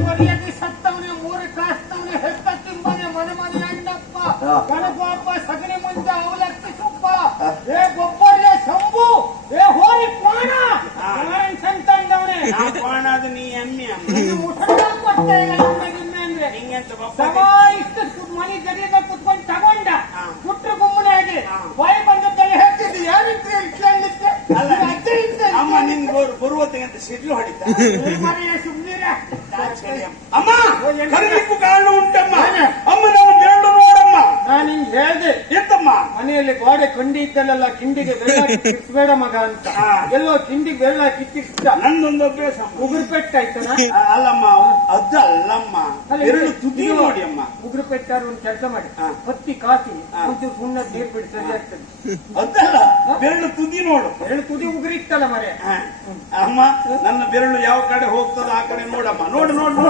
ಮರ್ಯಾದೆ ಸತ್ತವನೇ ಮೂರು ಕಾಸ್ತವನೇ ಹೆತ್ತ ತಿಂಬನೆ ಮನೆ ಮನೆ ಅಣ್ಣಪ್ಪ ಕಣಪಾಪ ಸಗಣಿ ಮುಂಚ ಅವಲಕ್ಕಿ ಸುಪ್ಪ ಏ ಗೊಬ್ಬರ ಶಂಭು ಏ ಹೋರಿ ಕೋಣ ಸಂತಂದವನೇ ಕೋಣ ಅದು ನೀ ಎಮ್ಮೆ ಕೊಟ್ಟೆ ಅಂದ್ರೆ ಹಿಂಗೆಂತ ಸಮ ಇಷ್ಟು ಮನೆ ಜರಿಯದ ಕುತ್ಕೊಂಡು ತಗೊಂಡ ಪುಟ್ರ ಗುಮ್ಮನೆ ಆಗಿ ಬಾಯಿ ಬಂದದ್ದೆಲ್ಲ ಹೇಳ್ತಿದ್ದೆ ಯಾರಿದ್ರೆ ಇಟ್ಲಿಕ್ಕೆ ಅಮ್ಮ ನಿನ್ ಬರುವತ್ತಿಗಂತ ಸಿಡ್ಲು ಹೊಡಿತ ಮನೆಯ ಸುಮ್ಮನಿರ ಅಮ್ಮ ಕರೀಲಿಕ್ಕೂ ಕಾರಣ ಉಂಟಮ್ಮ ಅಮ್ಮ ನಾನು ಬೇಡ ನೋಡಮ್ಮ ನಾನು ಹಿಂಗ್ ಹೇಳ್ದೆ ಎತ್ತಮ್ಮ ಮನೆಯಲ್ಲಿ ಗೋಡೆ ಕೊಂಡಿ ಇದ್ದಲ್ಲ ಕಿಂಡಿಗೆ ಬೆಳ್ಳ ಕಿಚ್ಚಬೇಡ ಮಗ ಅಂತ ಎಲ್ಲೋ ಕಿಂಡಿಗೆ ಬೆಳ್ಳ ಕಿಚ್ಚಿಷ್ಟ ನಂದೊಂದು ಅಭ್ಯಾಸ ಉಗುರು ಪೆಟ್ಟಾಯ್ತನ ಅಲ್ಲಮ್ಮ ಅದು ಅಲ್ಲಮ್ಮ ಎರಡು ತುದಿ ನೋಡಿ ಅಮ್ಮ ಉಗುರು ಪೆಟ್ಟಾರು ಒಂದು ಕೆಲಸ ಮಾಡಿ ಹತ್ತಿ ಕಾಸಿ ಒಂಚೂರು ಸುಣ್ಣ ನೀರ್ ಬಿಡಿ ಸರಿ ಆಗ್ತದೆ ಅದಲ್ಲ ಬೆರಳು ತುದಿ ನೋಡು ಎರಡು ತುದಿ ಉಗುರು ಇತ್ತಲ್ಲ ಮರೆ ಅಮ್ಮ ನನ್ನ ಬೆರಳು ಯಾವ ಕಡೆ ಹೋಗ್ತದ ಆ ಕಡೆ ನೋಡಮ್ಮ ನೋಡು ನೋಡು